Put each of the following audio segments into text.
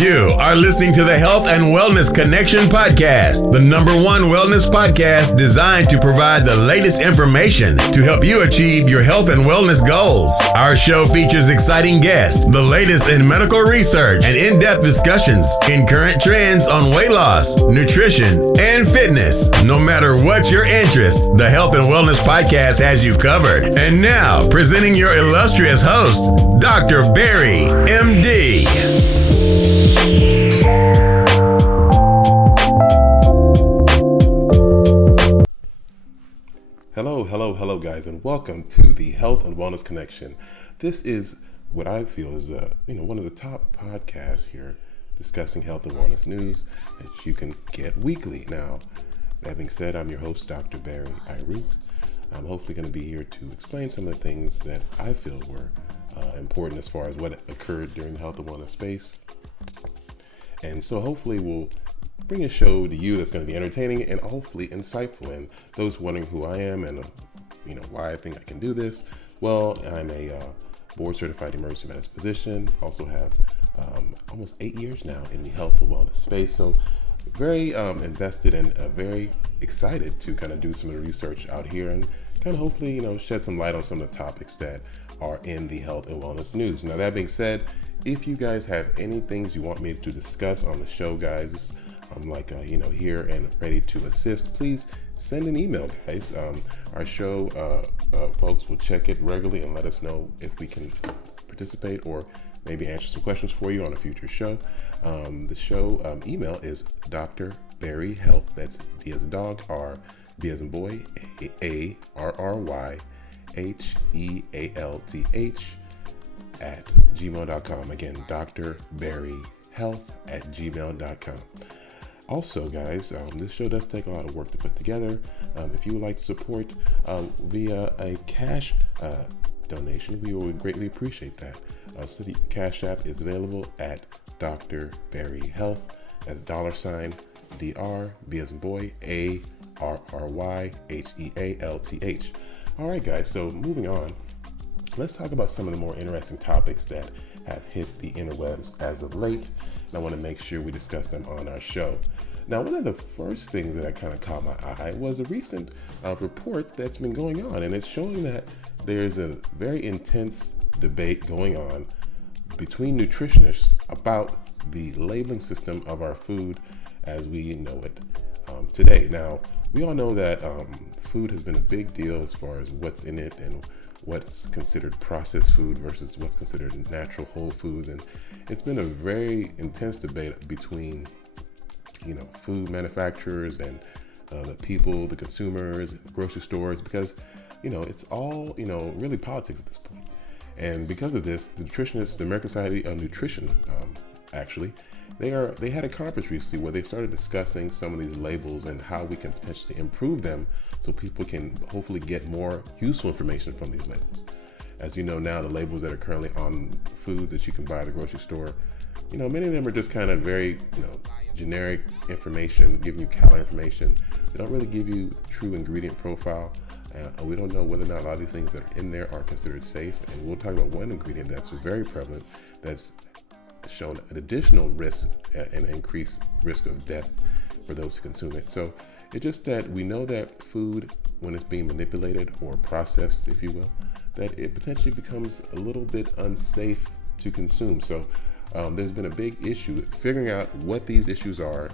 You are listening to the Health and Wellness Connection podcast, the #1 wellness podcast designed to provide the latest information to help you achieve your health and wellness goals. Our show features exciting guests, the latest in medical research, and in-depth discussions in current trends on weight loss, nutrition, and fitness. No matter what your interest, the Health and Wellness podcast has you covered. And now, presenting your illustrious host, Dr. Barry, MD. Hello, guys, and welcome to the Health and Wellness Connection. This is what I feel is one of the top podcasts here discussing health and wellness news that you can get weekly. Now, that being said, I'm your host, Dr. Barry Iru. I'm hopefully going to be here to explain some of the things that I feel were important as far as what occurred during the health and wellness space. And so hopefully we'll bring a show to you that's going to be entertaining and hopefully insightful. And those wondering who I am and why I think I can do this, well, I'm a board certified emergency medicine physician. Also have almost 8 years now in the health and wellness space. So very invested and very excited to kind of do some of the research out here and kind of hopefully shed some light on some of the topics that are in the health and wellness news. Now, that being said, if you guys have any things you want me to discuss on the show, guys, I'm here and ready to assist. Please send an email, guys. Our show folks will check it regularly and let us know if we can participate or maybe answer some questions for you on a future show. The show email is Drbarryhealth. That's D as in dog, R, B as in boy, A R R Y HEALTH at gmail.com. Again, drbarryhealth@gmail.com. Also, guys, this show does take a lot of work to put together. If you would like to support via a cash donation, we would greatly appreciate that. City Cash App is available at Drbarryhealth as $ DR, B as in boy, A R R Y HEALTH. All right, guys, so moving on, let's talk about some of the more interesting topics that have hit the interwebs as of late, and I want to make sure we discuss them on our show. Now, one of the first things that kind of caught my eye was a recent report that's been going on, and it's showing that there's a very intense debate going on between nutritionists about the labeling system of our food as we know it today. Now, we all know that food has been a big deal as far as what's in it and what's considered processed food versus what's considered natural whole foods. And it's been a very intense debate between, food manufacturers and the people, the consumers, and the grocery stores, because, it's all, really politics at this point. And because of this, the nutritionists, the American Society of Nutrition, they had a conference recently where they started discussing some of these labels and how we can potentially improve them so people can hopefully get more useful information from these labels. As you know now, the labels that are currently on foods that you can buy at the grocery store, many of them are just kind of very, generic information, giving you calorie information. They don't really give you true ingredient profile. We don't know whether or not a lot of these things that are in there are considered safe. And we'll talk about one ingredient that's very prevalent that's shown an additional risk and increased risk of death for those who consume it. So it's just that we know that food, when it's being manipulated or processed, if you will, that it potentially becomes a little bit unsafe to consume. So there's been a big issue figuring out what these issues are,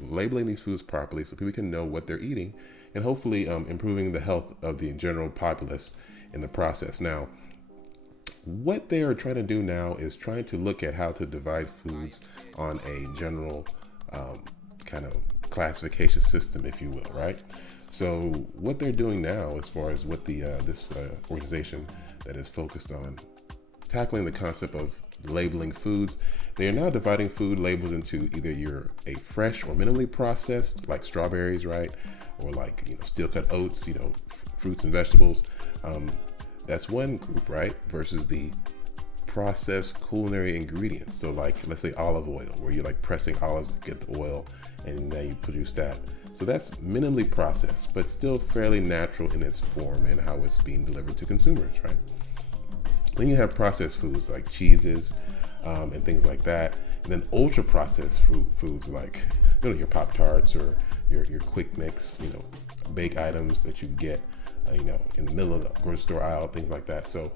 labeling these foods properly so people can know what they're eating, and hopefully improving the health of the general populace in the process. Now, what they are trying to do now is trying to look at how to divide foods on a general kind of classification system, if you will, right? So what they're doing now, as far as what this organization that is focused on tackling the concept of labeling foods, they are now dividing food labels into either you're a fresh or minimally processed, like strawberries, right? Or like, steel cut oats, fruits and vegetables. That's one group, right? Versus the processed culinary ingredients. So like, let's say olive oil, where you're like pressing olives to get the oil and now you produce that. So that's minimally processed, but still fairly natural in its form and how it's being delivered to consumers, right? Then you have processed foods like cheeses, and things like that. And then ultra processed foods like your Pop-Tarts or your quick mix, baked items that you get, in the middle of the grocery store aisle, things like that. So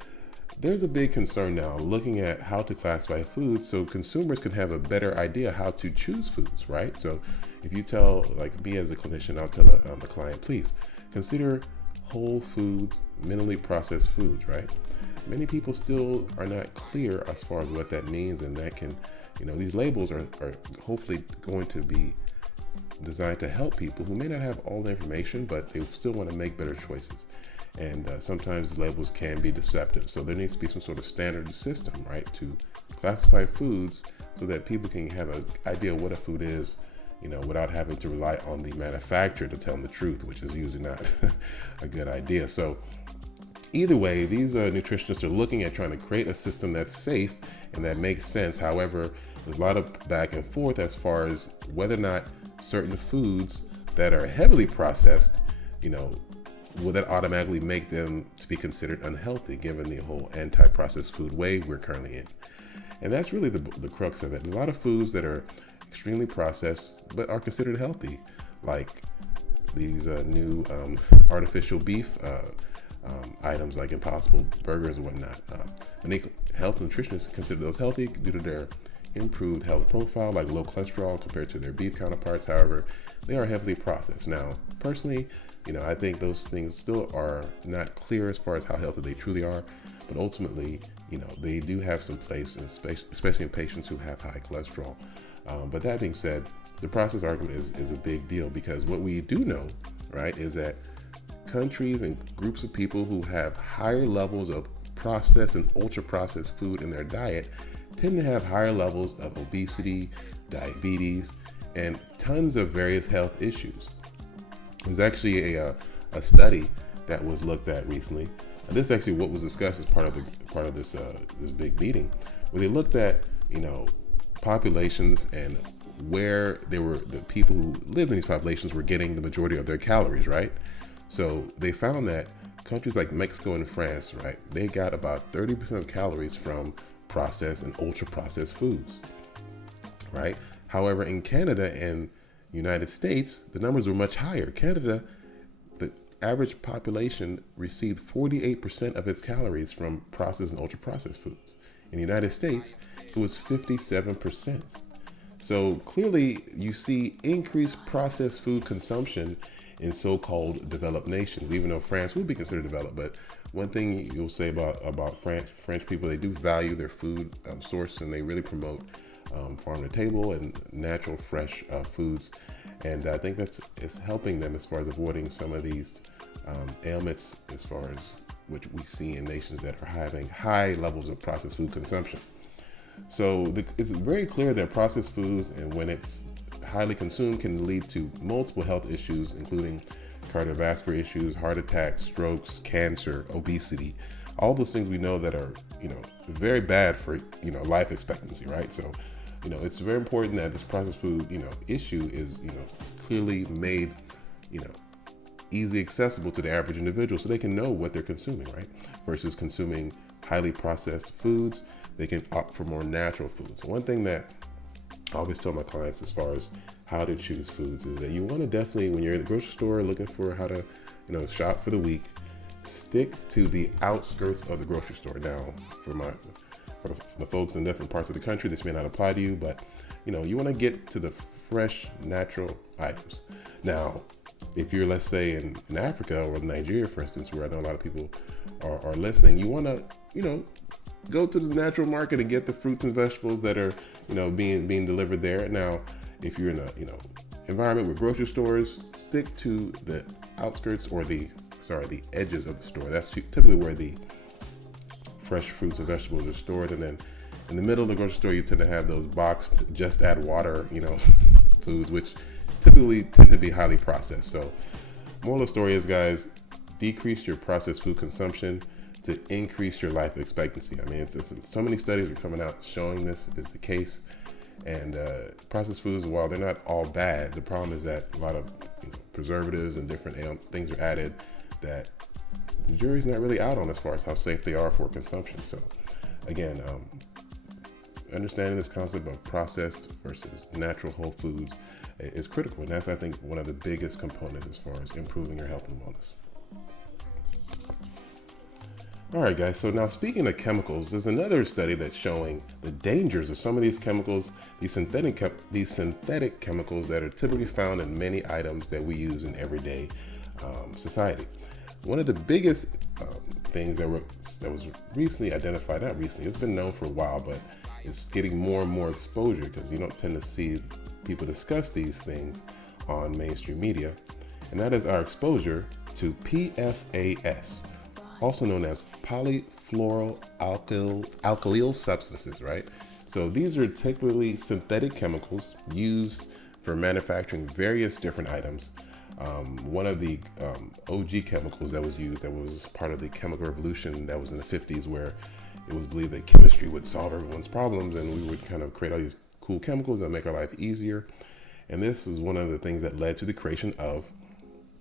there's a big concern now looking at how to classify foods so consumers can have a better idea how to choose foods, right? So if you tell, like me as a clinician, I'll tell the client, please consider whole foods, minimally processed foods, right? Many people still are not clear as far as what that means, and that can, these labels are hopefully going to be designed to help people who may not have all the information, but they still want to make better choices. And sometimes labels can be deceptive. So there needs to be some sort of standard system, right, to classify foods so that people can have an idea of what a food is, without having to rely on the manufacturer to tell them the truth, which is usually not a good idea. So either way, these nutritionists are looking at trying to create a system that's safe and that makes sense. However, there's a lot of back and forth as far as whether or not certain foods that are heavily processed, will that automatically make them to be considered unhealthy given the whole anti-processed food wave we're currently in? And that's really the crux of it. A lot of foods that are extremely processed but are considered healthy, like these new artificial beef items like Impossible burgers and whatnot. Many health nutritionists consider those healthy due to their improved health profile, like low cholesterol compared to their beef counterparts. However, they are heavily processed. Now, personally, I think those things still are not clear as far as how healthy they truly are, but ultimately, they do have some place, especially in patients who have high cholesterol. But that being said, the process argument is a big deal, because what we do know, right, is that countries and groups of people who have higher levels of processed and ultra processed food in their diet tend to have higher levels of obesity, diabetes, and tons of various health issues. There's actually a study that was looked at recently, and this is actually what was discussed as part of this big meeting, where they looked at populations and where the people who lived in these populations were getting the majority of their calories, right? So they found that countries like Mexico and France, right, they got about 30% of calories from processed and ultra processed foods, right? However, in Canada and United States, the numbers were much higher. Canada, the average population received 48% of its calories from processed and ultra processed foods. In the United States, it was 57%. So clearly you see increased processed food consumption in so-called developed nations, even though France would be considered developed. But one thing you'll say about French people, they do value their food source, and they really promote farm to table and natural, fresh foods. And I think it's helping them as far as avoiding some of these ailments, as far as which we see in nations that are having high levels of processed food consumption. So it's very clear that processed foods, and when it's highly consumed, can lead to multiple health issues, including cardiovascular issues, heart attacks, strokes, cancer, obesity, all those things we know that are, very bad for, life expectancy, right? So, it's very important that this processed food, issue is, clearly made, easily accessible to the average individual so they can know what they're consuming, right? Versus consuming highly processed foods, they can opt for more natural foods. One thing that I always tell my clients as far as how to choose foods is that you want to definitely, when you're in the grocery store looking for how to, shop for the week, stick to the outskirts of the grocery store. Now, for the folks in different parts of the country, this may not apply to you, but you want to get to the fresh, natural items. Now, if you're, let's say, in Africa or Nigeria, for instance, where I know a lot of people are listening, you want to, go to the natural market and get the fruits and vegetables that are, being delivered there. Now, if you're in a, environment with grocery stores, stick to the outskirts or the edges of the store. That's typically where the fresh fruits and vegetables are stored. And then in the middle of the grocery store, you tend to have those boxed, just add water, foods, which typically tend to be highly processed. So moral of the story is, guys, decrease your processed food consumption to increase your life expectancy. I mean, it's so many studies are coming out showing this is the case. And processed foods, while they're not all bad, the problem is that a lot of preservatives and different things are added that the jury's not really out on as far as how safe they are for consumption. So again, understanding this concept of processed versus natural whole foods is critical. And that's, I think, one of the biggest components as far as improving your health and wellness. All right, guys. So now, speaking of chemicals, there's another study that's showing the dangers of some of these chemicals, these synthetic chemicals that are typically found in many items that we use in everyday society. One of the biggest things that was recently identified, not recently, it's been known for a while, but it's getting more and more exposure because you don't tend to see people discuss these things on mainstream media, and that is our exposure to PFAS, also known as polyfluoroalkyl substances, right? So these are typically synthetic chemicals used for manufacturing various different items. One of the OG chemicals that was used, that was part of the chemical revolution that was in the 50s, where it was believed that chemistry would solve everyone's problems and we would kind of create all these cool chemicals that make our life easier. And this is one of the things that led to the creation of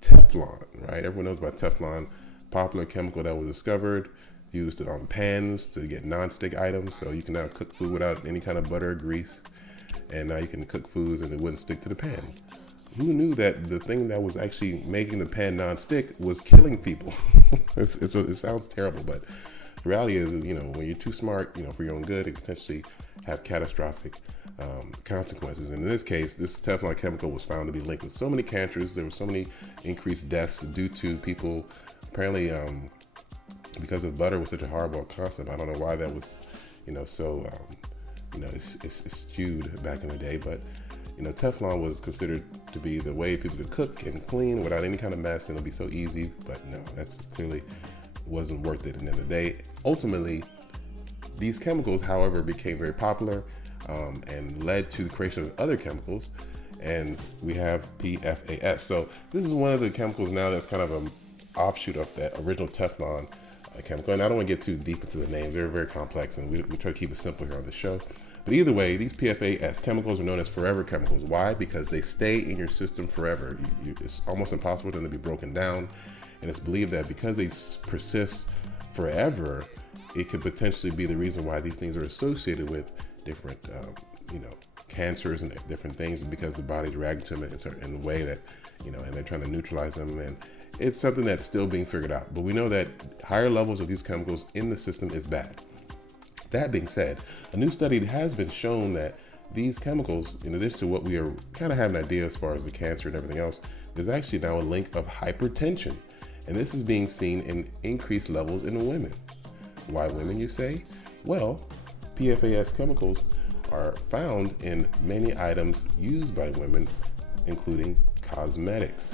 Teflon, right? Everyone knows about Teflon, popular chemical that was discovered, used on pans to get non-stick items. So you can now cook food without any kind of butter or grease. And now you can cook foods and it wouldn't stick to the pan. Who knew that the thing that was actually making the pan non-stick was killing people? It sounds terrible, but the reality is, when you're too smart, for your own good, it potentially have catastrophic consequences. And in this case, this Teflon chemical was found to be linked with so many cancers. There were so many increased deaths due to people apparently because of butter was such a horrible concept. I don't know why that was, so eschewed back in the day, but Teflon was considered to be the way people could cook and clean without any kind of mess, and it'll be so easy. But no, that's clearly wasn't worth it. And in the day, ultimately, these chemicals, however, became very popular and led to the creation of other chemicals, and we have PFAS. So this is one of the chemicals now that's kind of an offshoot of that original Teflon chemical. And I don't want to get too deep into the names; they're very complex, and we try to keep it simple here on the show. But either way, these PFAS chemicals are known as forever chemicals. Why? Because they stay in your system forever. It's almost impossible for them to be broken down. And it's believed that because they persist forever, it could potentially be the reason why these things are associated with different, cancers and different things, because the body's reacting to them in a way that, and they're trying to neutralize them. And it's something that's still being figured out. But we know that higher levels of these chemicals in the system is bad. That being said, a new study has been shown that these chemicals, in addition to what we are kind of having an idea as far as the cancer and everything else, there's actually now a link of hypertension. And this is being seen in increased levels in women. Why women, you say? Well, PFAS chemicals are found in many items used by women, including cosmetics.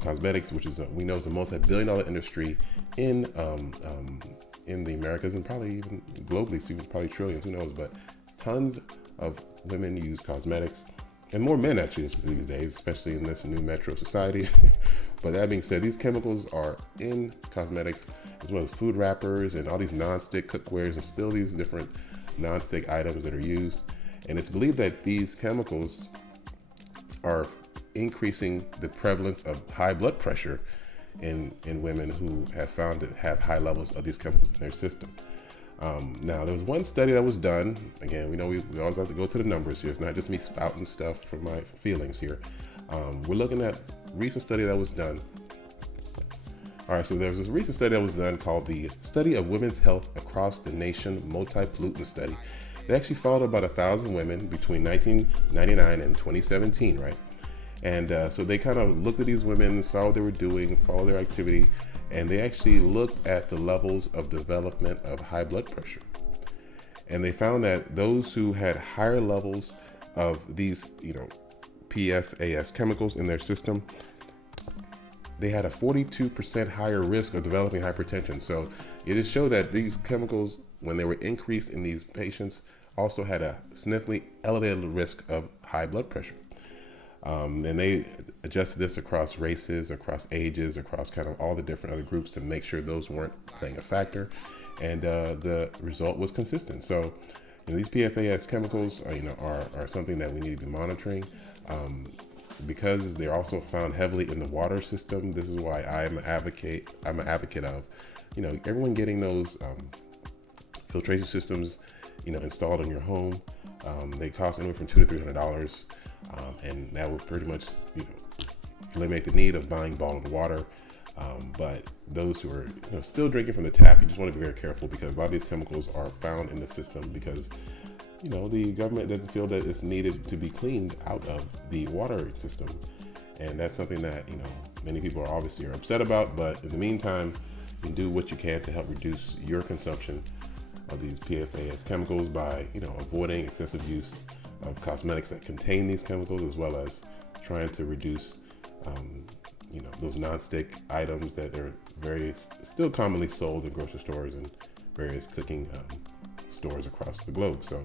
Cosmetics, which is we know is a multi-billion-dollar industry in the Americas and probably even globally, so probably trillions, who knows, but tons of women use cosmetics, and more men actually these days, especially in this new metro society. But that being said, these chemicals are in cosmetics as well as food wrappers and all these non-stick cookwares and still these different non-stick items that are used. And it's believed that these chemicals are increasing the prevalence of high blood pressure in women who have found to have high levels of these chemicals in their system. Now, there was one study that was done. Again, we know we always have to go to the numbers here. It's not just me spouting stuff from my feelings here. We're looking at a recent study that was done. All right, so there was this recent study that was done called the Study of Women's Health Across the Nation Multi-Pollutant Study. They actually followed about 1,000 women between 1999 and 2017, right? And so they kind of looked at these women, saw what they were doing, followed their activity, and they actually looked at the levels of development of high blood pressure. And they found that those who had higher levels of these, PFAS chemicals in their system, they had a 42% higher risk of developing hypertension. So it just showed that these chemicals, when they were increased in these patients, also had a significantly elevated risk of high blood pressure. And they adjusted this across races, across ages, across kind of all the different other groups to make sure those weren't playing a factor. And the result was consistent. So these PFAS chemicals are something that we need to be monitoring. Because they're also found heavily in the water system. This is why I'm an advocate of, everyone getting those filtration systems installed in your home. They cost anywhere from $200 to $300, and that would pretty much eliminate the need of buying bottled water. But those who are still drinking from the tap, you just want to be very careful, because a lot of these chemicals are found in the system because the government doesn't feel that it's needed to be cleaned out of the water system. And that's something that, many people are obviously upset about. But in the meantime, you can do what you can to help reduce your consumption of these PFAS chemicals by, avoiding excessive use of cosmetics that contain these chemicals, as well as trying to reduce, those non-stick items that are still commonly sold in grocery stores and various cooking stores across the globe. So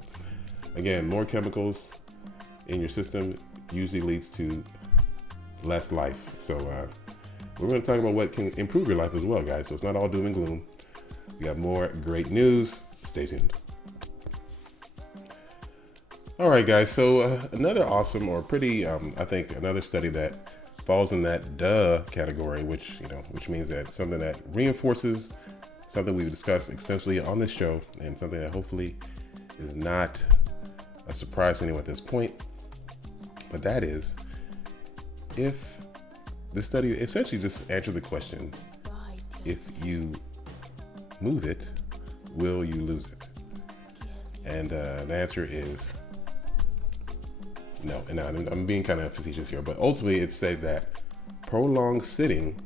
again, more chemicals in your system usually leads to less life. So we're going to talk about what can improve your life as well, guys. So it's not all doom and gloom. We got more great news. Stay tuned. All right, guys. So another awesome, or pretty, I think another study that falls in that category, which means that something that reinforces something we've discussed extensively on this show, and something that hopefully is not a surprise to anyone at this point. But that is, if this study essentially just answered the question, if you move it, will you lose it? And the answer is no. And I'm being kind of facetious here, but ultimately it said that prolonged sitting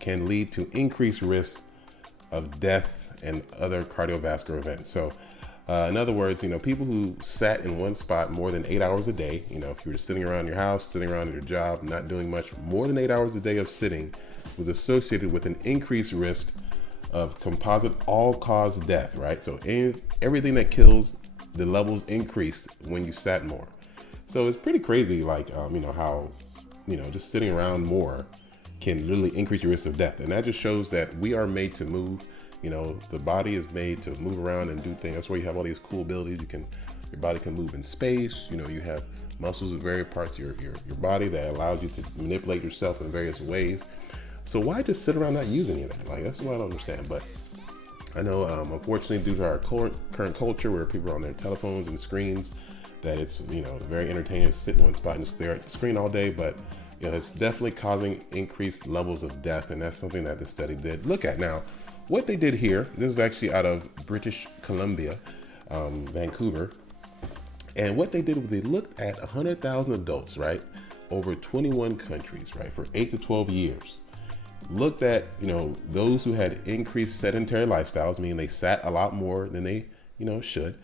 can lead to increased risk of death and other cardiovascular events. So in other words, people who sat in one spot more than 8 hours a day, if you were sitting around your house, sitting around your job, not doing much, more than 8 hours a day of sitting was associated with an increased risk of composite all-cause death, right? So everything that kills, the levels increased when you sat more. So it's pretty crazy, how, just sitting around more can literally increase your risk of death. And that just shows that we are made to move. The body is made to move around and do things. That's why you have all these cool abilities. Your body can move in space. You have muscles in various parts of your body that allows you to manipulate yourself in various ways. So why just sit around not use any of that? That's what I don't understand. But I know, unfortunately, due to our current culture where people are on their telephones and screens, that it's, very entertaining to sit in one spot and just stare at the screen all day. But, it's definitely causing increased levels of death. And that's something that this study did look at. Now, what they did here, this is actually out of British Columbia, Vancouver. And what they did was they looked at 100,000 adults, right, over 21 countries, right, for 8 to 12 years. Looked at, those who had increased sedentary lifestyles, meaning they sat a lot more than they, should.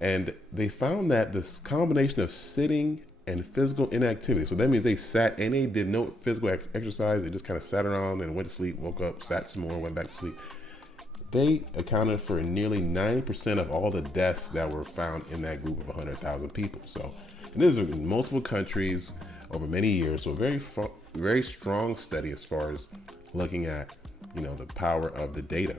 And they found that this combination of sitting and physical inactivity, so that means they sat and they did no physical exercise, they just kind of sat around and went to sleep, woke up, sat some more, went back to sleep. They accounted for nearly 90% of all the deaths that were found in that group of 100,000 people. So, and this is in multiple countries over many years. So very strong study as far as looking at, the power of the data.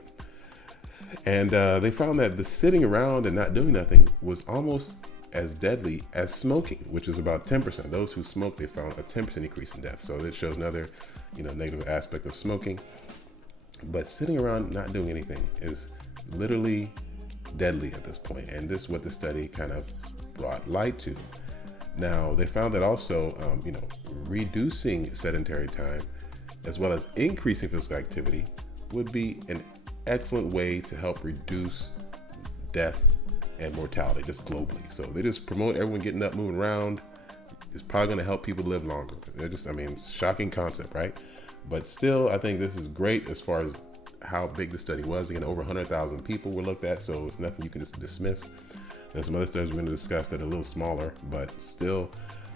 And they found that the sitting around and not doing nothing was almost as deadly as smoking, which is about 10%. Those who smoke, they found a 10% increase in death. So it shows another, negative aspect of smoking. But sitting around not doing anything is literally deadly at this point. And this is what the study kind of brought light to. Now, they found that also, reducing sedentary time as well as increasing physical activity would be an excellent way to help reduce death and mortality just globally. So they just promote everyone getting up, moving around. It's probably going to help people live longer. It's a shocking concept, right? But still, I think this is great as far as how big the study was. Again, over 100,000 people were looked at, so it's nothing you can just dismiss. There's some other studies we're going to discuss that are a little smaller, but still,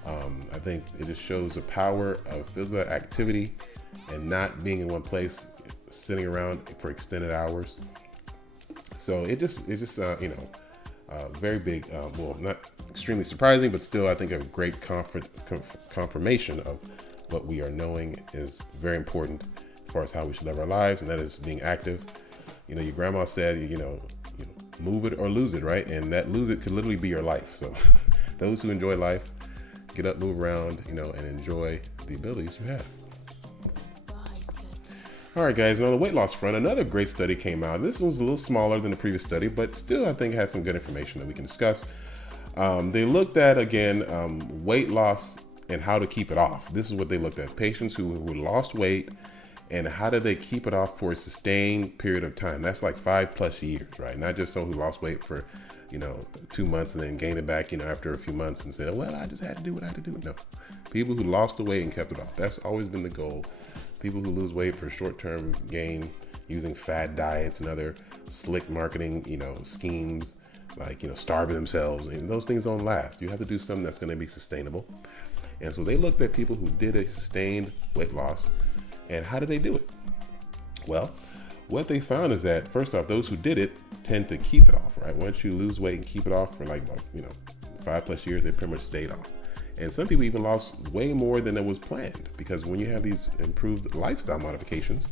I think it just shows the power of physical activity and not being in one place, sitting around for extended hours. So it's just very big, not extremely surprising, but still I think a great confirmation of what we are knowing is very important as far as how we should live our lives, and that is being active. Your grandma said, move it or lose it, right? And that lose it could literally be your life. So those who enjoy life, get up, move around, and enjoy the abilities you have. All right, guys, and on the weight loss front, another great study came out. This one's a little smaller than the previous study, but still I think has some good information that we can discuss. They looked at, again, weight loss and how to keep it off. This is what they looked at. Patients who lost weight and how do they keep it off for a sustained period of time. That's like 5+ years, right? Not just someone who lost weight for 2 months and then gained it back, after a few months and said, well, I just had to do what I had to do. No, people who lost the weight and kept it off. That's always been the goal. People who lose weight for short-term gain using fad diets and other slick marketing, schemes, like, starving themselves, and those things don't last. You have to do something that's going to be sustainable. And so they looked at people who did a sustained weight loss, and how did they do it? Well, what they found is that, first off, those who did it tend to keep it off, right? Once you lose weight and keep it off for 5+ years, they pretty much stayed off. And some people even lost way more than it was planned, because when you have these improved lifestyle modifications,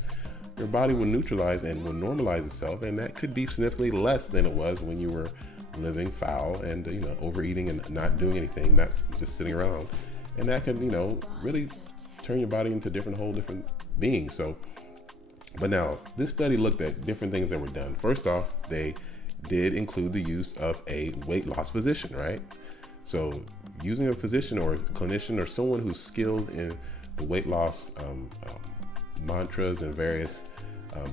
your body will neutralize and will normalize itself, and that could be significantly less than it was when you were living foul and overeating and not doing anything, not just sitting around. And that can really turn your body into whole different being. So, but now this study looked at different things that were done. First off, they did include the use of a weight loss physician, right? So using a physician or a clinician or someone who's skilled in the weight loss mantras and various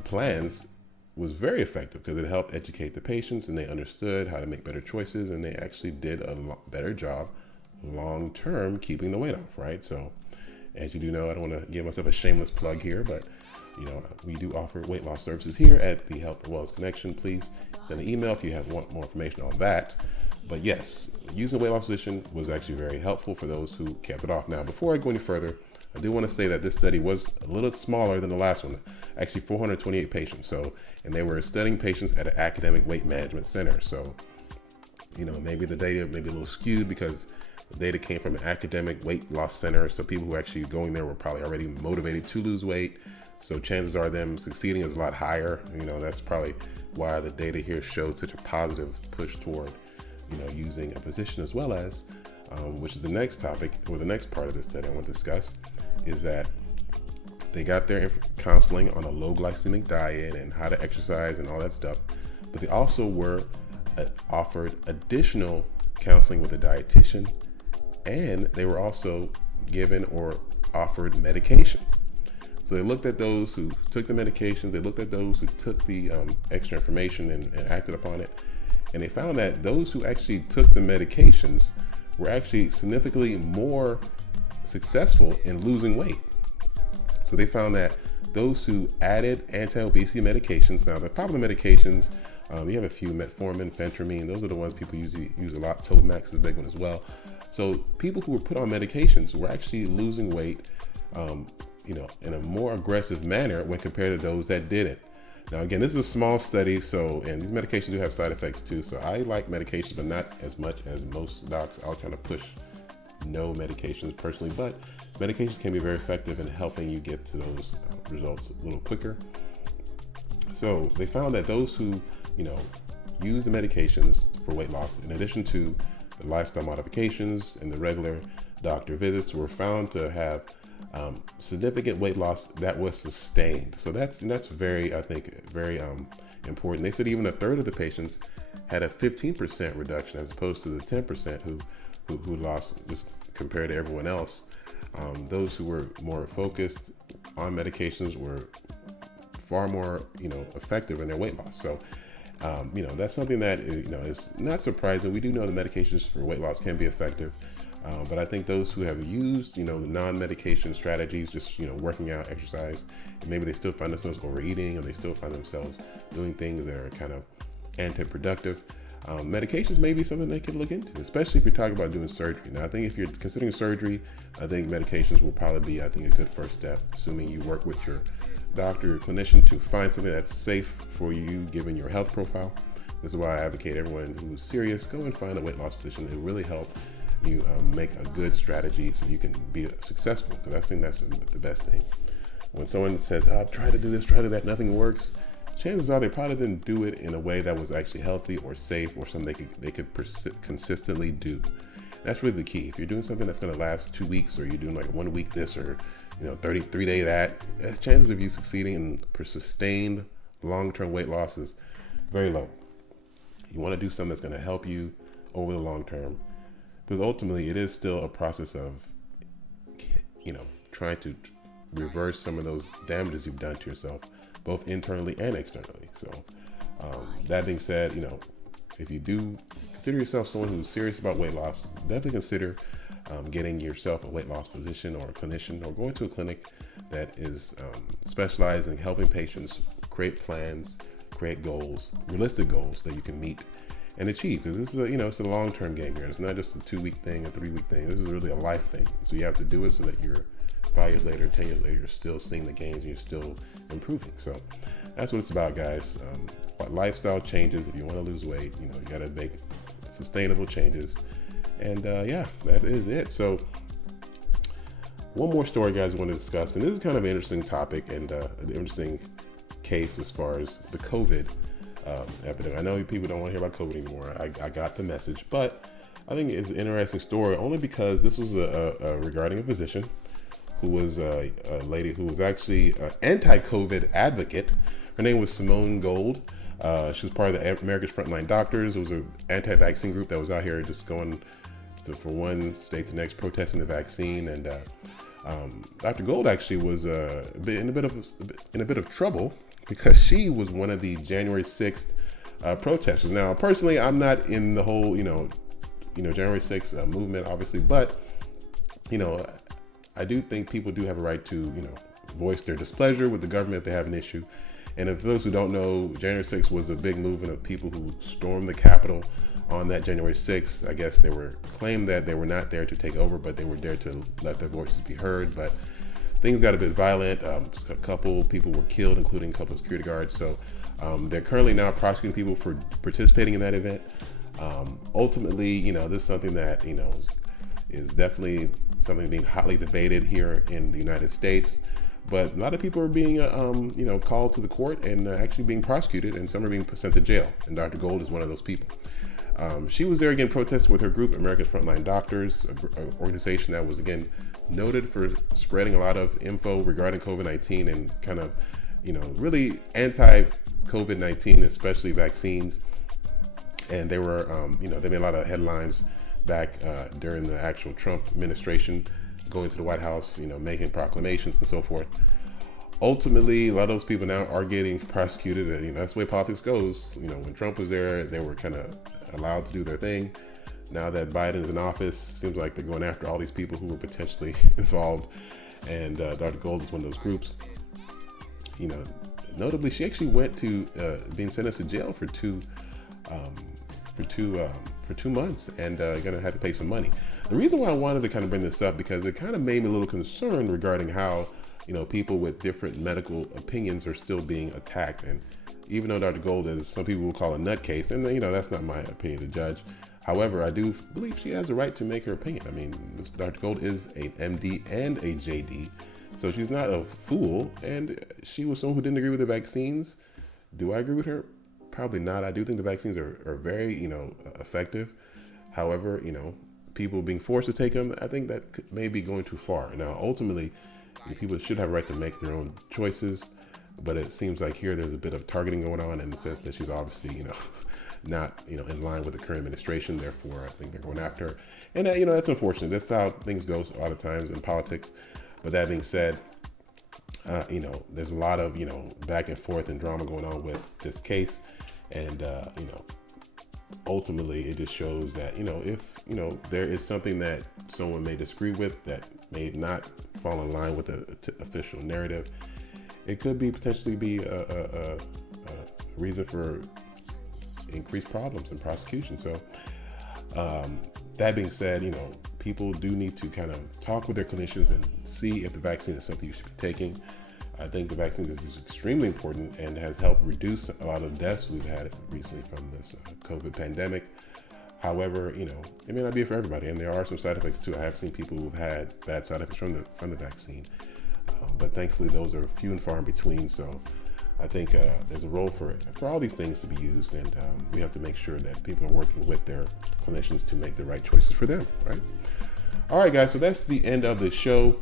plans was very effective, because it helped educate the patients and they understood how to make better choices, and they actually did a better job long-term keeping the weight off, right? So as you do know, I don't want to give myself a shameless plug here, but we do offer weight loss services here at the Health and Wellness Connection. Please send an email if you want more information on that. But yes, using a weight loss physician was actually very helpful for those who kept it off. Now, before I go any further, I do want to say that this study was a little smaller than the last one, actually 428 patients. And they were studying patients at an academic weight management center. So, maybe the data may be a little skewed because the data came from an academic weight loss center. So people who actually going there were probably already motivated to lose weight. So chances are them succeeding is a lot higher. That's probably why the data here shows such a positive push toward using a physician, as well as, which is the next topic or the next part of this study I want to discuss, is that they got their counseling on a low glycemic diet and how to exercise and all that stuff, but they also were offered additional counseling with a dietitian, and they were also given or offered medications. So they looked at those who took the medications, they looked at those who took the extra information and acted upon it. And they found that those who actually took the medications were actually significantly more successful in losing weight. So they found that those who added anti-obesity medications, now the popular medications, you have a few, metformin, phentermine, those are the ones people usually use a lot. Topamax is a big one as well. So people who were put on medications were actually losing weight, in a more aggressive manner when compared to those that didn't. Now, again, this is a small study, and these medications do have side effects too. So I like medications, but not as much as most docs. I'll try to push no medications personally, but medications can be very effective in helping you get to those results a little quicker. So they found that those who, use the medications for weight loss, in addition to the lifestyle modifications and the regular doctor visits, were found to have significant weight loss that was sustained. So that's very, I think, very important. They said even a third of the patients had a 15% reduction, as opposed to the 10% who lost, just compared to everyone else. Those who were more focused on medications were far more, effective in their weight loss. So, that's something that is not surprising. We do know the medications for weight loss can be effective. But I think those who have used, the non-medication strategies, just, working out, exercise, and maybe they still find themselves overeating, or they still find themselves doing things that are kind of anti-productive. Medications may be something they could look into, especially if you're talking about doing surgery. Now, I think if you're considering surgery, I think medications will probably be, a good first step, assuming you work with your doctor or clinician to find something that's safe for you, given your health profile. This is why I advocate everyone who's serious, go and find a weight loss physician. It will really help you make a good strategy so you can be successful, because I think that's the best thing. When someone says, I've tried to do this, try to do that, nothing works, chances are they probably didn't do it in a way that was actually healthy or safe, or something they could consistently do. That's really the key. If you're doing something that's going to last 2 weeks, or you're doing like 1 week this, or 33 day that, chances of you succeeding in sustained long-term weight loss is very low. You want to do something that's going to help you over the long term, because ultimately it is still a process of trying to reverse some of those damages you've done to yourself, both internally and externally. So that being said, if you do consider yourself someone who's serious about weight loss, definitely consider getting yourself a weight loss physician or a clinician, or going to a clinic that is specialized in helping patients create plans, create goals, realistic goals that you can meet and achieve. Because this is it's a long-term game here. It's not just a 2-week thing, a 3-week thing. This is really a life thing. So you have to do it so that you're 5 years later, 10 years later, you're still seeing the gains and you're still improving. So that's what it's about, guys. Lifestyle changes. If you want to lose weight, you got to make sustainable changes. And that is it. So one more story, guys, we want to discuss, and this is kind of an interesting topic and an interesting case as far as the COVID epidemic. I know people don't want to hear about COVID anymore. I got the message, but I think it's an interesting story only because this was regarding a physician who was a lady who was actually an anti-COVID advocate. Her name was Simone Gold. She was part of the America's Frontline Doctors. It was an anti-vaccine group that was out here just going from one state to the next protesting the vaccine. And Dr. Gold actually was in a bit of trouble because she was one of the January 6th protesters. Now, personally, I'm not in the whole January 6th movement, obviously, but I do think people do have a right to voice their displeasure with the government if they have an issue. And for those who don't know, January 6th was a big movement of people who stormed the Capitol on that January 6th. I guess they were claimed that they were not there to take over, but they were there to let their voices be heard. But things got a bit violent. A couple people were killed, including a couple of security guards. So they're currently now prosecuting people for participating in that event. Ultimately, this is something that, is definitely something being hotly debated here in the United States. But a lot of people are being, called to the court and actually being prosecuted, and some are being sent to jail. And Dr. Gold is one of those people. She was there again protesting with her group, America's Frontline Doctors, an organization that was again noted for spreading a lot of info regarding COVID-19 and kind of, really anti-COVID-19, especially vaccines. And they were, they made a lot of headlines back during the actual Trump administration, going to the White House, making proclamations and so forth. Ultimately, a lot of those people now are getting prosecuted, and that's the way politics goes. When Trump was there, they were kind of allowed to do their thing. Now that Biden is in office, it seems like they're going after all these people who were potentially involved. And Dr. Gold is one of those groups. Notably, she actually went to being sentenced to jail for 2 months and gonna have to pay some money. The reason why I wanted to kind of bring this up, because it kind of made me a little concerned regarding how people with different medical opinions are still being attacked. And even though Dr. Gold is, some people will call a nutcase, and that's not my opinion to judge. However, I do believe she has a right to make her opinion. I mean, Dr. Gold is an MD and a JD, so she's not a fool. And she was someone who didn't agree with the vaccines. Do I agree with her? Probably not. I do think the vaccines are very, effective. However, people being forced to take them, I think that may be going too far. Now, ultimately, people should have a right to make their own choices, but it seems like here there's a bit of targeting going on in the sense that she's obviously, not, in line with the current administration. Therefore, I think they're going after her. And, that's unfortunate. That's how things go a lot of times in politics. But that being said, there's a lot of, back and forth and drama going on with this case. And, ultimately it just shows that, if, there is something that someone may disagree with that may not fall in line with the official narrative, it could be potentially be a reason for increased problems in prosecution. So, that being said, people do need to kind of talk with their clinicians and see if the vaccine is something you should be taking. I think the vaccine is extremely important and has helped reduce a lot of deaths we've had recently from this COVID pandemic. However, it may not be for everybody, and there are some side effects too. I have seen people who've had bad side effects from the vaccine, but thankfully those are few and far in between. So I think there's a role for all these things to be used, and we have to make sure that people are working with their clinicians to make the right choices for them, right? All right, guys, so that's the end of the show.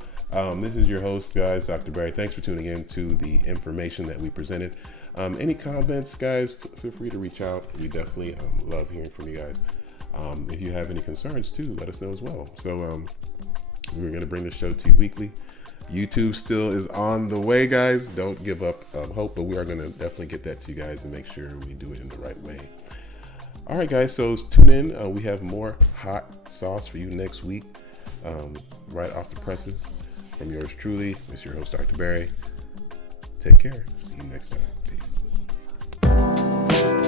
This is your host, guys, Dr. Barry. Thanks for tuning in to the information that we presented. Any comments, guys, feel free to reach out. We definitely love hearing from you guys. If you have any concerns, too, let us know as well. So we're going to bring the show to you weekly. YouTube still is on the way, guys. Don't give up hope, but we are going to definitely get that to you guys and make sure we do it in the right way. All right, guys, so tune in. We have more hot sauce for you next week, right off the presses. From yours truly, it's your host, Dr. Barry. Take care. See you next time. Peace.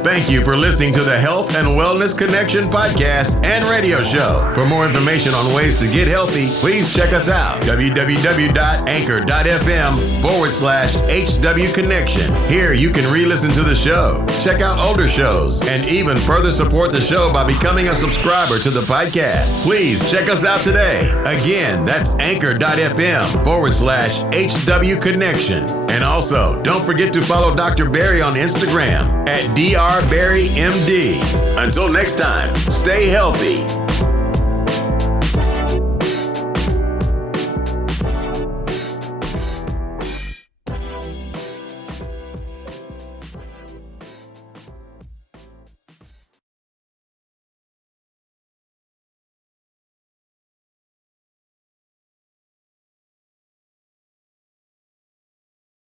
Thank you for listening to the Health and Wellness Connection podcast and radio show. For more information on ways to get healthy, please check us out. www.anchor.fm/HW Connection. Here you can re-listen to the show, check out older shows, and even further support the show by becoming a subscriber to the podcast. Please check us out today. Again, that's anchor.fm/HW Connection. And also, don't forget to follow Dr. Barry on Instagram at DrBarryMD. Until next time, stay healthy.